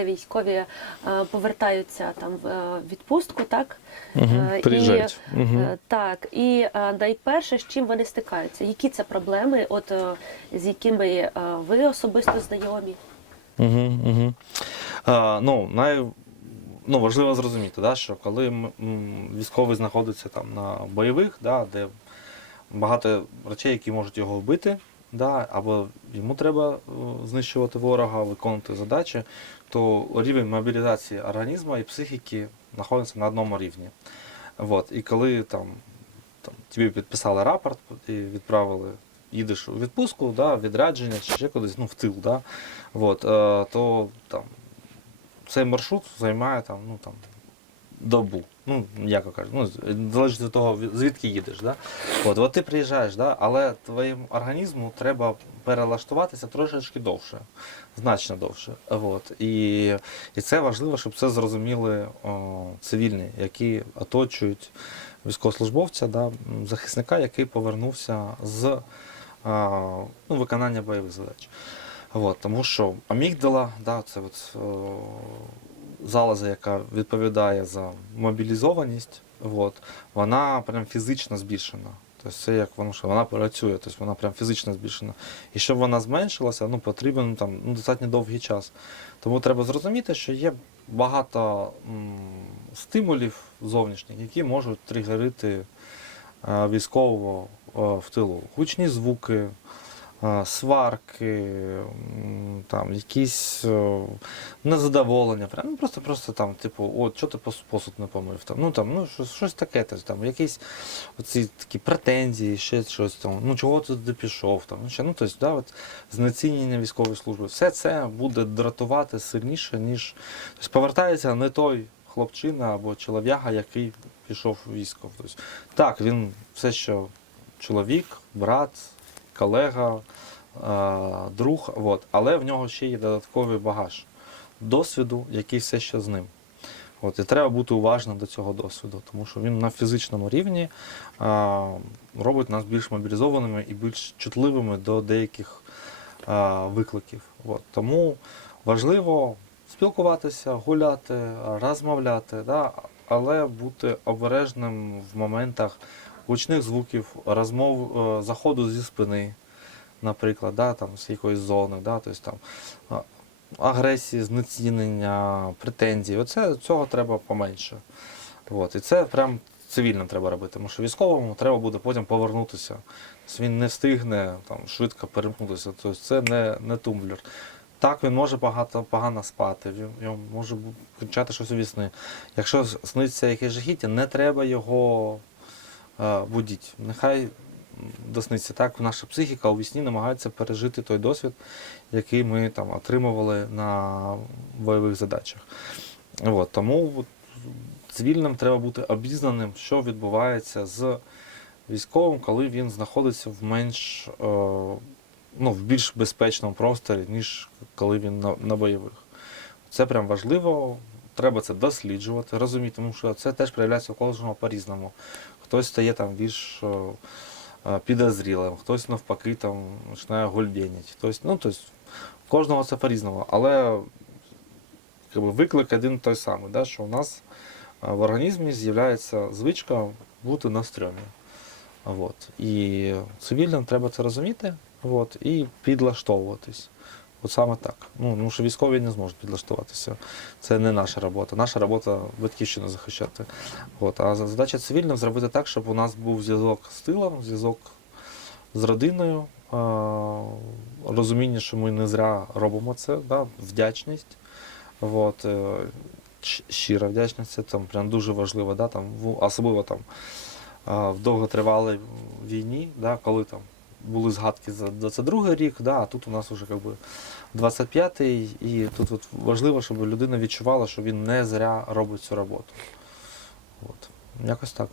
коли військові е, повертаються там в е, відпустку, так Угу. І, Угу. Так, і найперше, з чим вони стикаються? Які це проблеми, от з якими ви особисто знайомі? Угу, угу. А, ну, най... ну, важливо зрозуміти, да, що коли військовий знаходиться там на бойових, да, де багато речей, які можуть його вбити, да, або йому треба е, знищувати ворога, виконувати задачі, то рівень мобілізації організму і психіки знаходиться на одному рівні. Вот. І коли там, там тобі підписали рапорт і відправили, їдеш у відпустку, да, відрядження чи ще кудись, ну, в тил, да, вот, е, то там, цей маршрут займає там, ну, там, добу. Ну, як кажуть, ну, залежить від того, звідки їдеш. Да? От, от ти приїжджаєш, да? але твоєму організму треба перелаштуватися трошечки довше, значно довше. От. І, і це важливо, щоб це зрозуміли о, цивільні, які оточують військовослужбовця, да? захисника, який повернувся з а, ну, виконання бойових задач. От, тому що амігдала, да, це от, о, залоза, яка відповідає за мобілізованість, от, вона прям фізично збільшена. Тобто це як воно що вона працює, тобто вона прям фізично збільшена. І щоб вона зменшилася, ну потрібен там ну, достатньо довгий час. Тому треба зрозуміти, що є багато м, стимулів зовнішніх, які можуть тригерити е, військового е, в тилу. Гучні звуки, сварки, там, якісь е, незадоволення. Ну, просто, просто там, типу, от, що ти посуд не помив? Там, ну, там, ну, щось, щось таке, там, якісь оці такі претензії, ще щось там, ну чого ти туди пішов, там, ну, ще, ну, тобто, да, от, знецінення військової служби. Все це буде дратувати сильніше, ніж тобто, повертається не той хлопчина або чолов'яга, який пішов у військо. Тобто, так, він все ще чоловік, брат, колега, е, друг, от, але в нього ще є додатковий багаж досвіду, який все ще з ним. От, і треба бути уважним до цього досвіду, тому що він на фізичному рівні а, робить нас більш мобілізованими і більш чутливими до деяких а, викликів. От, тому важливо спілкуватися, гуляти, розмовляти, да, але бути обережним в моментах гучних звуків, розмов, е, заходу зі спини, наприклад, да, там, з якоїсь зони, да, тобто, там, агресії, знецінення, претензій. Оце цього треба поменше. От. І це прям цивільно треба робити, тому що військовому треба буде потім повернутися. Він не встигне там, швидко перемкнутися. Тобто це не, не тумблер. Так, він може багато погано спати, він, він може кричати щось у вісни. Якщо сниться якесь жахіття, не треба його е, будити. Нехай досниться. Так, наша психіка у вісні намагається пережити той досвід, який ми там отримували на бойових задачах. От, тому цивільним треба бути обізнаним, що відбувається з військовим, коли він знаходиться в менш е, ну, в більш безпечному просторі, ніж коли він на, на бойових. Це прям важливо, треба це досліджувати, розуміти, тому що це теж проявляється у кожного по-різному. Хтось стає там більш е, підозрілим, хтось навпаки там починає гульбеніть. Хтось, ну, тобто, у кожного це по-різному. Але якби, виклик один той самий, да, що у нас е, в організмі з'являється звичка бути на стрьомі. От. І цивільним треба це розуміти от, і підлаштовуватись. От саме так. Ну, тому що військові не зможуть підлаштуватися. Це не наша робота. Наша робота батьківщину захищати. От. А задача цивільним зробити так, щоб у нас був зв'язок з тилом, зв'язок з родиною, розуміння, що ми не зря робимо це, да, вдячність. От, е, щира вдячність, це там прям дуже важливо, да, там, особливо там в довготривалій війні, да, коли там були згадки за 22 рік, да, а тут у нас вже якби 25-й, і тут от важливо, щоб людина відчувала, що він не зря робить цю роботу. От. Якось так.